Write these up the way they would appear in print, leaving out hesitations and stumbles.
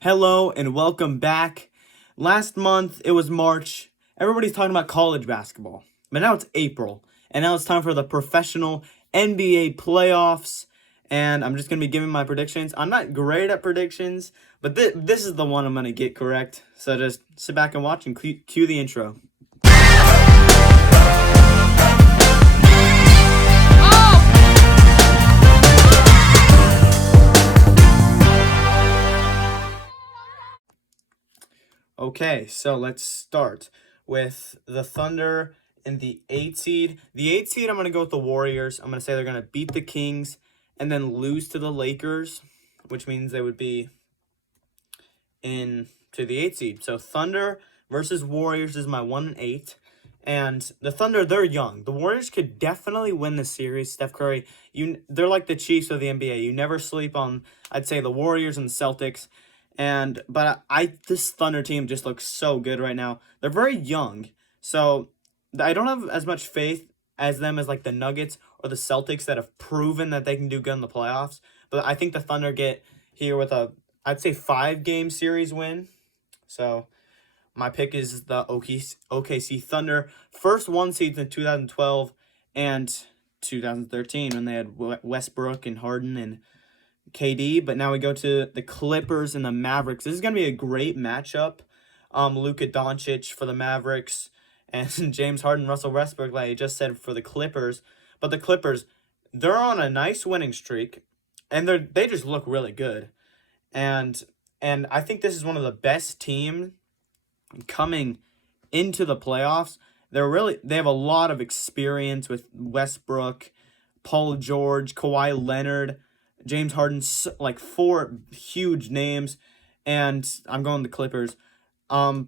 Hello and welcome back. Last month it was March. Everybody's talking about college basketball. But now it's April. And now it's time for the professional NBA playoffs. And I'm just going to be giving my predictions. I'm not great at predictions, but this is the one I'm going to get correct. So just sit back and watch and cue the intro. Okay, so let's start with the Thunder and the 8 seed. The 8 seed, I'm going to go with the Warriors. I'm going to say they're going to beat the Kings and then lose to the Lakers, which means they would be in to the 8 seed. So Thunder versus Warriors is my 1 and 8. And the Thunder, they're young. The Warriors could definitely win the series. Steph Curry, they're like the Chiefs of the NBA. You never sleep on, I'd say, the Warriors and the Celtics. But this Thunder team just looks so good right now. They're very young, so I don't have as much faith as them as like the Nuggets or the Celtics that have proven that they can do good in the playoffs. But I think the Thunder get here with I'd say 5-game series win. So my pick is the OKC Thunder, first 1 seed in 2012 and 2013 when they had Westbrook and Harden and KD, but now we go to the Clippers and the Mavericks. This is going to be a great matchup. Luka Doncic for the Mavericks and James Harden, Russell Westbrook, like I just said, for the Clippers. But the Clippers, they're on a nice winning streak, and they just look really good. And I think this is one of the best teams coming into the playoffs. They have a lot of experience with Westbrook, Paul George, Kawhi Leonard, James Harden, like 4 huge names, and I'm going the Clippers.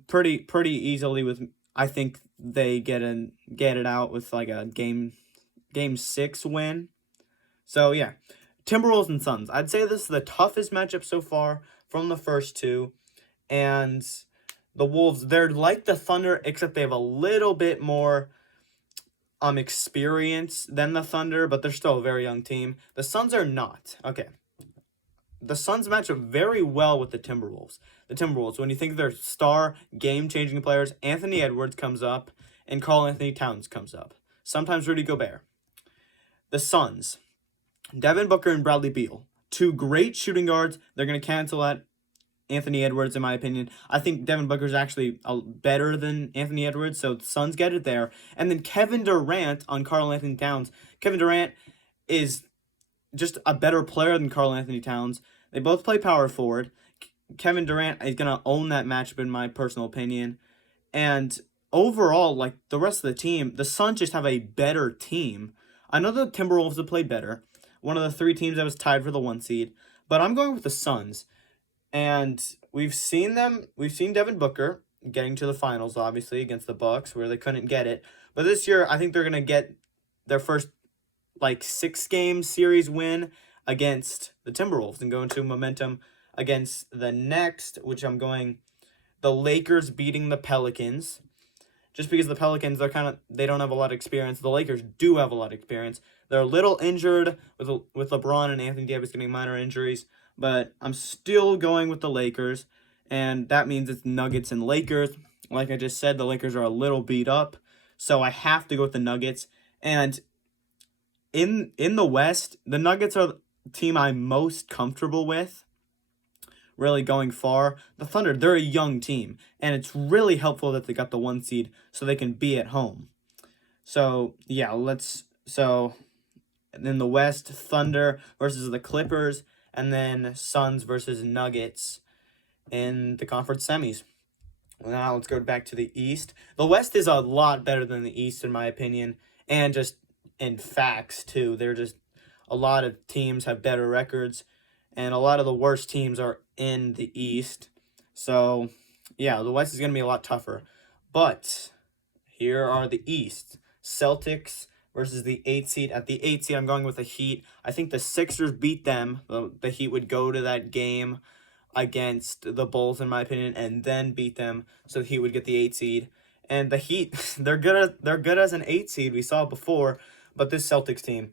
Pretty easily with. I think they get it out with like a game 6 win. So yeah, Timberwolves and Suns. I'd say this is the toughest matchup so far from the first two, and the Wolves, they're like the Thunder except they have a little bit more experience than the Thunder, but they're still a very young team. The Suns are not. Okay. The Suns match up very well with the Timberwolves. When you think of their star game-changing players, Anthony Edwards comes up and Karl-Anthony Towns comes up. Sometimes Rudy Gobert. The Suns, Devin Booker and Bradley Beal. 2 great shooting guards. They're going to cancel out Anthony Edwards, in my opinion. I think Devin Booker is actually better than Anthony Edwards, so the Suns get it there. And then Kevin Durant on Karl-Anthony Towns. Kevin Durant is just a better player than Karl-Anthony Towns. They both play power forward. Kevin Durant is going to own that matchup, in my personal opinion. And overall, like the rest of the team, the Suns just have a better team. I know the Timberwolves have played better. One of the 3 teams that was tied for the 1 seed. But I'm going with the Suns. And we've seen Devin Booker getting to the finals, obviously, against the Bucks, where they couldn't get it. But this year, I think they're going to get their first, 6-game series win against the Timberwolves and go into momentum against the next, which I'm going the Lakers beating the Pelicans. Just because the Pelicans, they don't have a lot of experience. The Lakers do have a lot of experience. They're a little injured with LeBron and Anthony Davis getting minor injuries, but I'm still going with the Lakers, and that means it's Nuggets and Lakers. Like I just said, the Lakers are a little beat up, so I have to go with the Nuggets. And in the West, the Nuggets are the team I'm most comfortable with, really going far. The Thunder, they're a young team, and it's really helpful that they got the 1 seed so they can be at home. So, yeah, in the West, Thunder versus the Clippers, and then Suns versus Nuggets in the conference semis. Now let's go back to the East. The West is a lot better than the East, in my opinion, and just in facts, too. They're just a lot of teams have better records, and a lot of the worst teams are in the East. So, yeah, the West is going to be a lot tougher. But here are the East. Celtics versus the 8 seed. At the 8 seed, I'm going with the Heat. I think the Sixers beat them. The Heat would go to that game against the Bulls, in my opinion, and then beat them, so the Heat would get the 8 seed. And the Heat, they're good as an 8 seed. We saw it before, but this Celtics team,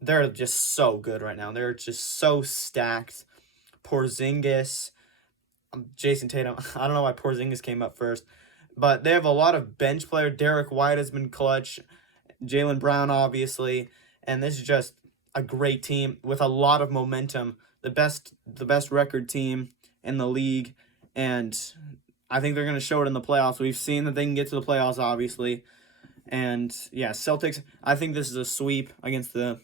they're just so good right now. They're just so stacked. Porzingis, Jason Tatum. I don't know why Porzingis came up first, but they have a lot of bench player. Derek White has been clutch. Jaylen Brown, obviously, and this is just a great team with a lot of momentum. The best record team in the league, and I think they're going to show it in the playoffs. We've seen that they can get to the playoffs, obviously, and yeah, Celtics. I think this is a sweep against the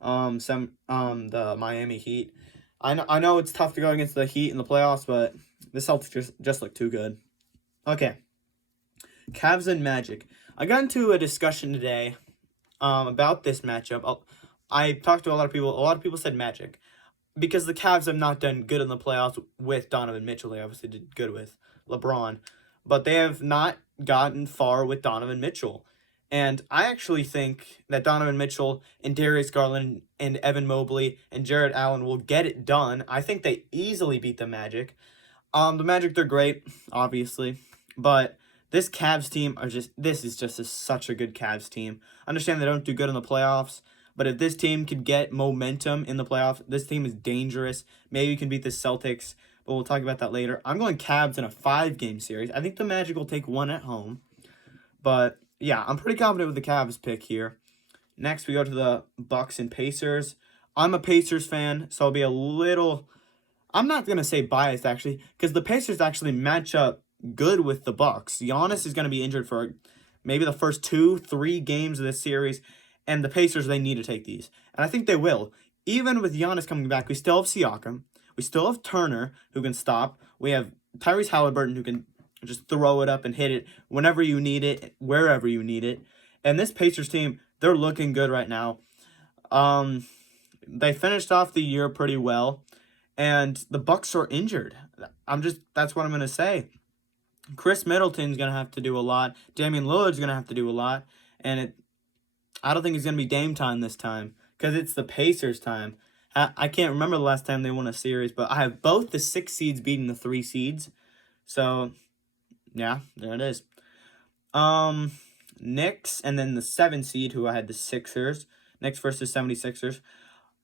the Miami Heat. I know it's tough to go against the Heat in the playoffs, but the Celtics just look too good. Okay, Cavs and Magic. I got into a discussion today about this matchup. I talked to a lot of people. A lot of people said Magic because the Cavs have not done good in the playoffs with Donovan Mitchell. They obviously did good with LeBron, but they have not gotten far with Donovan Mitchell. And I actually think that Donovan Mitchell and Darius Garland and Evan Mobley and Jared Allen will get it done. I think they easily beat the Magic. The Magic, they're great, obviously, but this Cavs team this is just such a good Cavs team. I understand they don't do good in the playoffs, but if this team could get momentum in the playoffs, this team is dangerous. Maybe you can beat the Celtics, but we'll talk about that later. I'm going Cavs in a 5-game series. I think the Magic will take one at home, but yeah, I'm pretty confident with the Cavs pick here. Next, we go to the Bucks and Pacers. I'm a Pacers fan, so I'll be a little... I'm not going to say biased, actually, because the Pacers actually match up good with the Bucks. Giannis is going to be injured for maybe the first 2-3 games of this series, and the Pacers, they need to take these. And I think they will. Even with Giannis coming back, we still have Siakam. We still have Turner, who can stop. We have Tyrese Halliburton, who can just throw it up and hit it whenever you need it, wherever you need it. And this Pacers team, they're looking good right now. They finished off the year pretty well, and the Bucks are injured. That's what I'm going to say. Chris Middleton's going to have to do a lot. Damian Lillard's going to have to do a lot. And I don't think it's going to be Dame time this time because it's the Pacers time. I can't remember the last time they won a series, but I have both the 6 seeds beating the 3 seeds. So, yeah, there it is. Knicks, and then the 7 seed, who I had the Sixers. Knicks versus 76ers.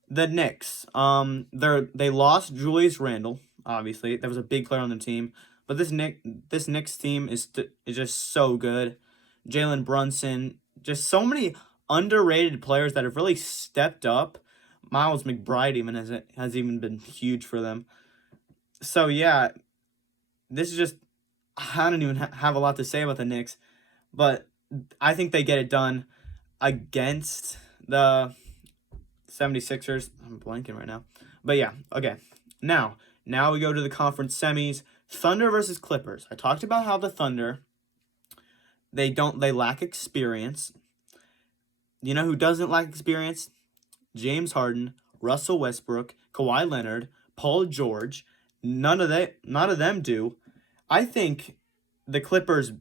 The Knicks, they lost Julius Randle, obviously. That was a big player on the team. But this Knicks team is just so good. Jalen Brunson, just so many underrated players that have really stepped up. Miles McBride even has even been huge for them. So yeah, this is just, I don't even have a lot to say about the Knicks, but I think they get it done against the 76ers. I'm blanking right now. But yeah, okay. Now we go to the conference semis. Thunder versus Clippers. I talked about how the Thunder, they lack experience. You know who doesn't lack experience? James Harden, Russell Westbrook, Kawhi Leonard, Paul George. None of them do. I think the Clippers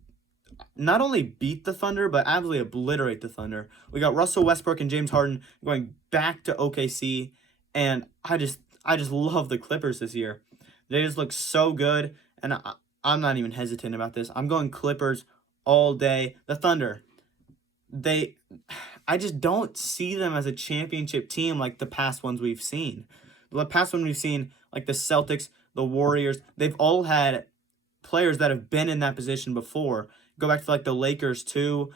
not only beat the Thunder, but absolutely obliterate the Thunder. We got Russell Westbrook and James Harden going back to OKC, and I just love the Clippers this year. They just look so good, and I'm not even hesitant about this. I'm going Clippers all day. The Thunder, I just don't see them as a championship team like the past ones we've seen. The past one we've seen, like the Celtics, the Warriors, they've all had players that have been in that position before. Go back to like the Lakers too.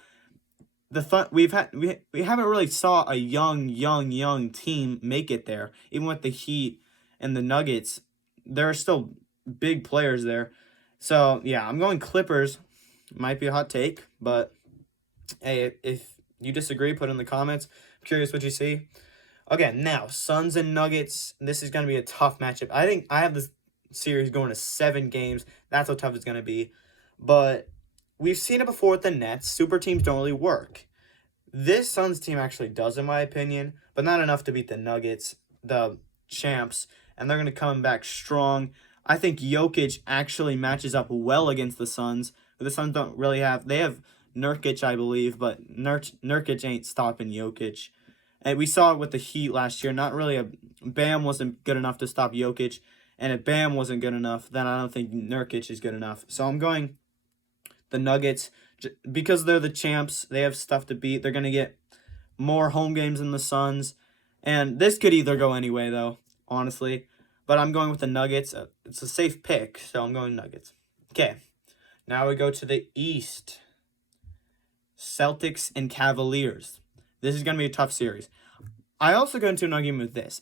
We haven't really saw a young team make it there. Even with the Heat and the Nuggets, there are still big players there. So yeah, I'm going Clippers. Might be a hot take, but hey, if you disagree, put it in the comments. I'm curious what you see. Okay, now Suns and Nuggets. This is gonna be a tough matchup. I think I have this series going to 7 games. That's how tough it's gonna be. But we've seen it before with the Nets. Super teams don't really work. This Suns team actually does, in my opinion, but not enough to beat the Nuggets, the champs, and they're going to come back strong. I think Jokic actually matches up well against the Suns. The Suns don't really have... They have Nurkic, I believe, but Nurkic ain't stopping Jokic. And we saw it with the Heat last year. Not really Bam wasn't good enough to stop Jokic, and if Bam wasn't good enough, then I don't think Nurkic is good enough. So I'm going the Nuggets. Because they're the champs, they have stuff to beat. They're going to get more home games than the Suns. And this could either go anyway, though, honestly. but I'm going with the Nuggets. It's a safe pick, so I'm going Nuggets. Okay, now we go to the East. Celtics and Cavaliers. This is going to be a tough series. I also got into an argument with this.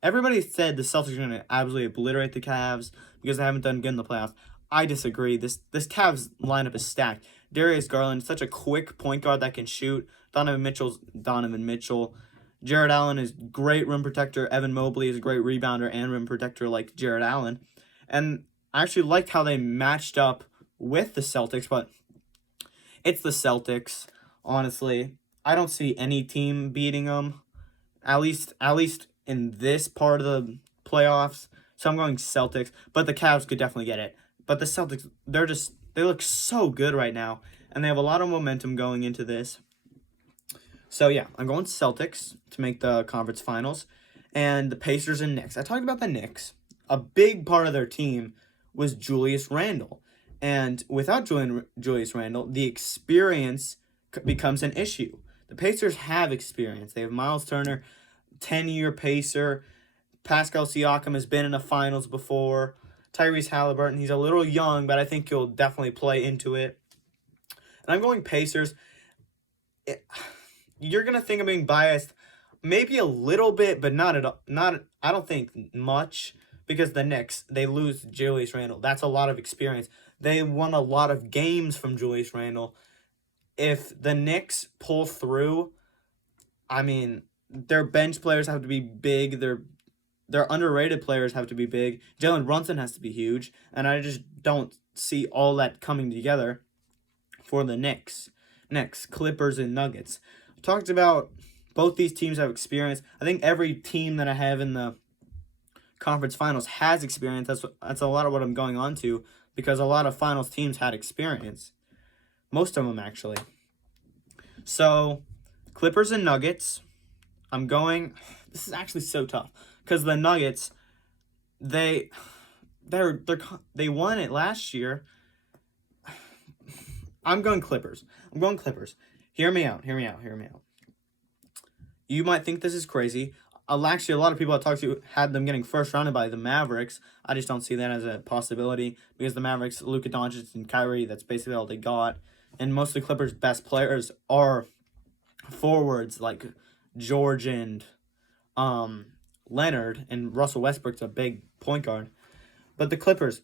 Everybody said the Celtics are going to absolutely obliterate the Cavs because they haven't done good in the playoffs. I disagree. This Cavs lineup is stacked. Darius Garland, such a quick point guard that can shoot. Donovan Mitchell. Jared Allen is great rim protector. Evan Mobley is a great rebounder and rim protector like Jared Allen. And I actually liked how they matched up with the Celtics, but it's the Celtics, honestly. I don't see any team beating them, at least in this part of the playoffs. So I'm going Celtics, but the Cavs could definitely get it. But the Celtics, they look so good right now, and they have a lot of momentum going into this. So yeah, I'm going Celtics to make the conference finals, and the Pacers and Knicks. I talked about the Knicks. A big part of their team was Julius Randle. And without Julius Randle, the experience becomes an issue. The Pacers have experience. They have Miles Turner, 10-year Pacer. Pascal Siakam has been in the finals before. Tyrese Halliburton, he's a little young, but I think he'll definitely play into it. And I'm going Pacers. You're going to think I'm being biased. Maybe a little bit, but not at all. I don't think much, because the Knicks, they lose Julius Randle. That's a lot of experience. They won a lot of games from Julius Randle. If the Knicks pull through, I mean, their bench players have to be big. Their underrated players have to be big. Jalen Brunson has to be huge. And I just don't see all that coming together for the Knicks. Next, Clippers and Nuggets. I talked about both these teams have experience. I think every team that I have in the conference finals has experience. That's a lot of what I'm going on to, because a lot of finals teams had experience. Most of them, actually. So, Clippers and Nuggets. This is actually so tough, because the Nuggets, they won it last year. I'm going Clippers. Hear me out. You might think this is crazy. Actually, a lot of people I talked to had them getting first rounded by the Mavericks. I just don't see that as a possibility, because the Mavericks, Luka Doncic and Kyrie, that's basically all they got. And most of the Clippers' best players are forwards like George and Leonard, and Russell Westbrook's a big point guard. But the Clippers,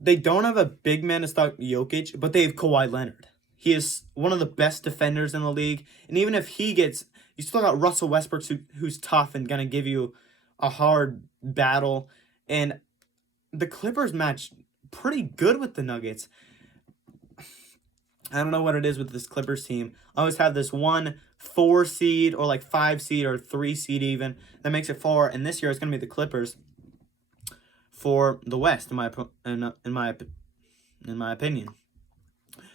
they don't have a big man to stop Jokic, but they have Kawhi Leonard. He is one of the best defenders in the league. And even if he gets... You still got Russell Westbrook, who's tough and going to give you a hard battle. And the Clippers match pretty good with the Nuggets. I don't know what it is with this Clippers team. I always have this 1-4 seed, or like 5 seed, or 3 seed even, that makes it 4. And this year it's going to be the Clippers for the West, in my opinion.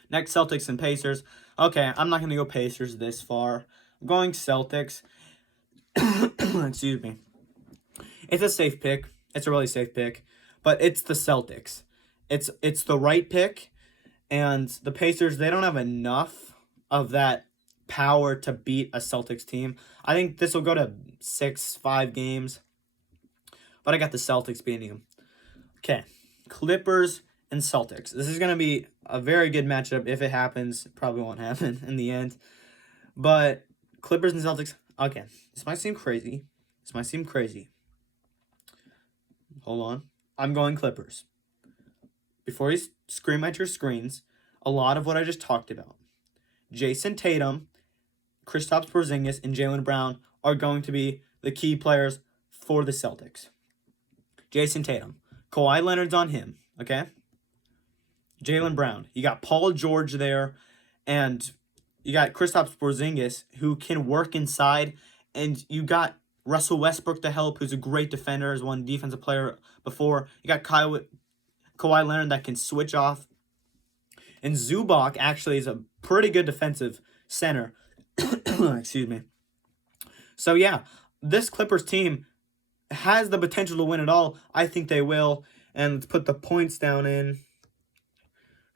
Next, Celtics and Pacers. Okay, I'm not going to go Pacers this far. I'm going Celtics. Excuse me. It's a safe pick. It's a really safe pick. But it's the Celtics. It's the right pick. And the Pacers, they don't have enough of that power to beat a Celtics team. I think this will go to 6-5 games. But I got the Celtics beating them. Okay, Clippers and Celtics. This is going to be a very good matchup if it happens. It probably won't happen in the end. But Clippers and Celtics, okay, this might seem crazy. Hold on. I'm going Clippers. Before you scream at your screens, a lot of what I just talked about. Jason Tatum, Kristaps Porzingis, and Jaylen Brown are going to be the key players for the Celtics. Jason Tatum. Kawhi Leonard's on him, okay? Jaylen Brown. You got Paul George there, and you got Kristaps Porzingis, who can work inside, and you got Russell Westbrook to help, who's a great defender, has won defensive player before. You got Kawhi Leonard that can switch off. And Zubac actually is a pretty good defensive center. Excuse me. So, yeah, this Clippers team has the potential to win it all. I think they will. And let's put the points down in.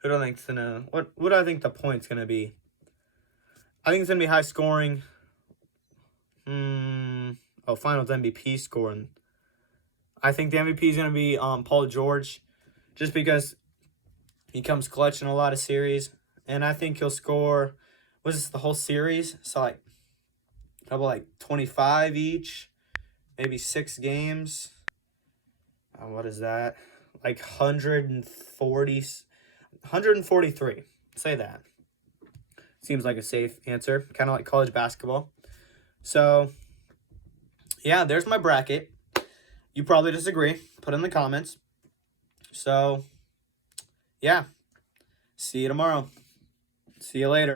Who do I think's gonna... What do I think the point's going to be? I think it's going to be high scoring. Finals MVP scoring. I think the MVP is going to be Paul George, just because he comes clutch in a lot of series. And I think he'll score, was this the whole series? So, like, probably like 25 each, maybe 6 games. What is that? Like 143. Say that. Seems like a safe answer. Kind of like college basketball. So, yeah, there's my bracket. You probably disagree. Put in the comments. So, yeah. See you tomorrow. See you later.